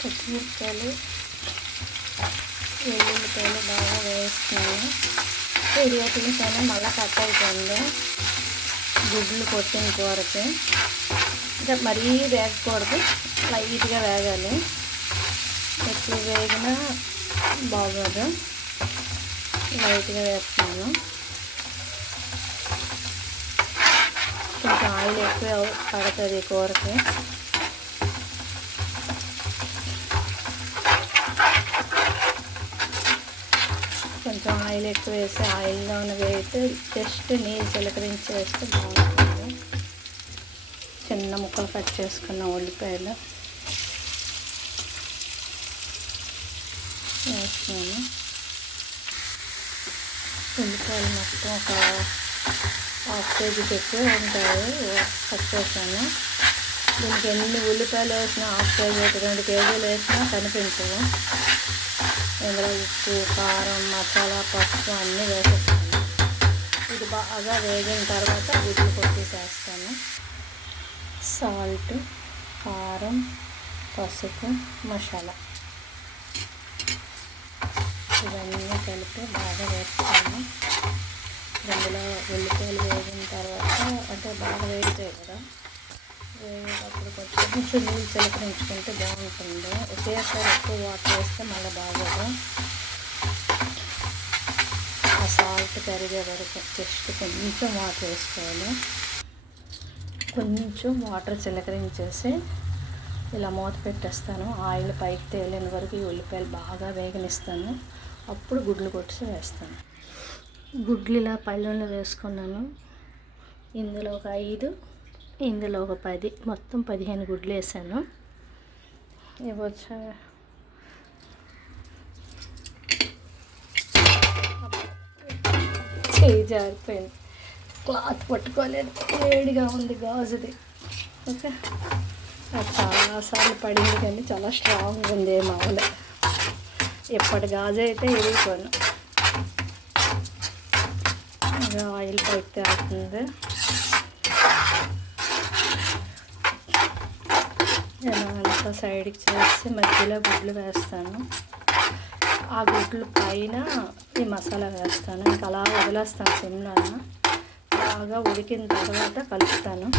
పచ్చిమిరపకాయలు వెల్లుల్లిపాయలు బాగా వేస్తున్నాను. ఇరివేటించాను, మళ్ళీ కట్ అయిపోయింది. గుడ్లు కొట్టిన కూరకి ఇంకా మరీ వేగకూడదు, లైట్గా వేగాలి. ఎక్కువ వేగినా బాగోదు, లైట్గా వేస్తున్నాను. కొంచెం ఆయిల్ ఎక్కువ పడుతుంది కూరకి. కొంచెం ఆయిల్ ఎక్కువ వేసి ఆయిల్లోనే వేసి జస్ట్ నీళ్ళు చిలకరించి వేస్తే బాగుంటుంది. చిన్న ముక్కలు కట్ చేసుకున్న ఉల్లిపాయలు వేస్తున్నాను. ఉల్లిపాయలు మొత్తం ఒక హాఫ్ కేజీ ఎక్కువ ఉంటాయి కట్ చేశాను. దీనికి ఎన్ని ఉల్లిపాయలు వేసినా, హాఫ్ కేజీ 2 కేజీలు వేసినా కనిపించవు. ఇందులో ఉప్పు, కారం, మసాలా, పసుపు అన్నీ వేసేస్తాను. ఇది బాగా వేగిన తర్వాత గుడ్లు కొట్టేసేస్తాను. సాల్ట్, కారం, పసుపు, మసాలా ఇవన్నీ కలిపి బాగా వేస్తాను. ఇందులో ఉల్లిపాయలు వేగిన తర్వాత అంటే బాగా వేగుతాయి కదా, వేగేటప్పుడు కొంచెం నీళ్ళు చిలకరించుకుంటే బాగుంటుంది. ఒకేసారి ఎక్కువ వాటర్ వేస్తే మళ్ళీ బాగోదు. ఆ సాల్ట్ కరిగే వరకు జస్ట్ కొంచెం వాటర్ వేసుకోవాలి. కొంచెం వాటర్ చిలకరించేసి ఇలా మూత పెట్టేస్తాను. ఆయిల్ పైకి తేలిన వరకు ఈ ఉల్లిపాయలు బాగా వేగనిస్తాను. అప్పుడు గుడ్లు కొట్టి వేస్తాను. గుడ్లు ఇలా పళ్ళెంలో వేసుకున్నాను. ఇందులో ఒక 5, ఇందులో ఒక 10, మొత్తం 15 గుడ్లు వేసాను. ఇవ్వచ్చా చేయి జారిపోయింది, క్లాత్ పట్టుకోలేదు, వేడిగా ఉంది గాజుది. ఓకే, అది చాలాసార్లు పడింది కానీ చాలా స్ట్రాంగ్ ఉంది. మామూలు ఎప్పటి గాజు అయితే ఇరిగిపోను. ఇంకా ఆయిల్ పైకి తేలుతుంది. ఇలా అంతా సైడ్కి చేసి మధ్యలో గుడ్లు వేస్తాను. ఆ గుడ్లు పైన ఈ మసాలా వేస్తాను. ఇంకా అలా వదిలేస్తాను సిమ్లో. బాగా ఉడికిన తర్వాత కలుపుతాను.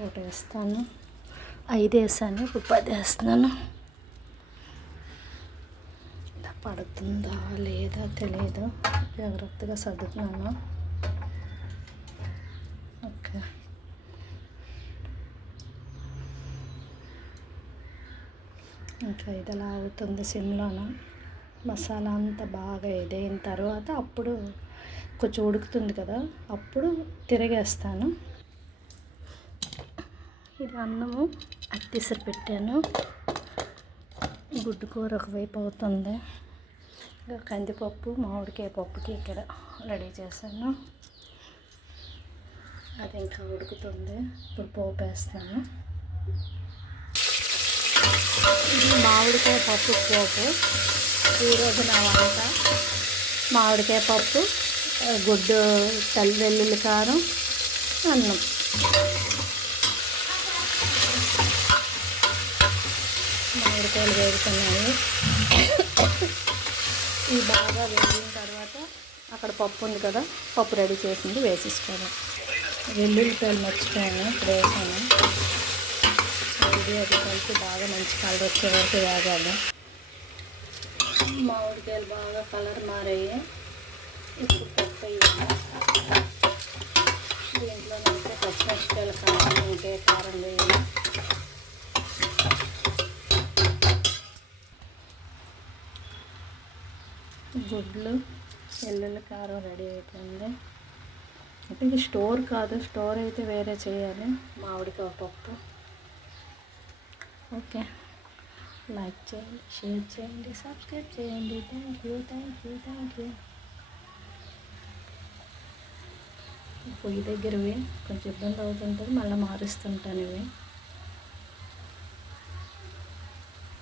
ఒకటి వేస్తాను, 5 వేసాను, ఇప్పుడు 10 వేస్తున్నాను. పడుతుందా లేదా తెలియదు, జాగ్రత్తగా సర్దుతున్నాను. ఓకే, ఇంకా ఇది అలా అవుతుంది సిమ్లోన. మసాలా అంతా బాగా ఇదైన తర్వాత అప్పుడు కొంచెం ఉడుకుతుంది కదా, అప్పుడు తిరిగేస్తాను. ఇది అన్నము అత్తిసరి పెట్టాను. గుడ్డు కూర ఒకవైపు అవుతుంది. ఇంకా కందిపప్పు, మామిడికాయ పప్పుకి ఇక్కడ రెడీ చేశాను. అది ఇంకా ఉడుకుతుంది. ఇప్పుడు పోపు వేస్తాను. ఇది మామిడికాయ పప్పు పోపు. ఈరోజు నా వంట మామిడికాయ పప్పు, గుడ్డు, వెల్లుల్లి కారం, అన్నం. మామిడికాయలు వేగుతున్నాయి. ఇవి బాగా వేగిన తర్వాత అక్కడ పప్పు ఉంది కదా, పప్పు రెడీ చేసింది వేసేసుకోవాలి. వెల్లుల్లిపాయలు మర్చిపోయాను, ఇప్పుడు వేసాను. ఇది అది కలిపి బాగా మంచి కలర్ వచ్చే వరకు వేగాలి. మామిడికాయలు బాగా కలర్ మారాయి. ఇప్పుడు పప్పు వేయాలి. దీంట్లోనైతే పచ్చిమిరపకాయలు కారం ఉంటే కారం వేయాలి. గుడ్లు, వెల్లుల్లి కారం రెడీ అయిపోయింది. అంటే ఇది స్టోర్ కాదు, స్టోర్ అయితే వేరే చేయాలి. మామిడికాయ పప్పు. ఓకే, లైక్ చేయండి, షేర్ చేయండి, సబ్స్క్రైబ్ చేయండి. Thank you, thank you, thank you. పొయ్యి దగ్గరవి కొంచెం ఇబ్బంది అవుతుంటుంది, మళ్ళీ మారుస్తుంటాను ఇవి.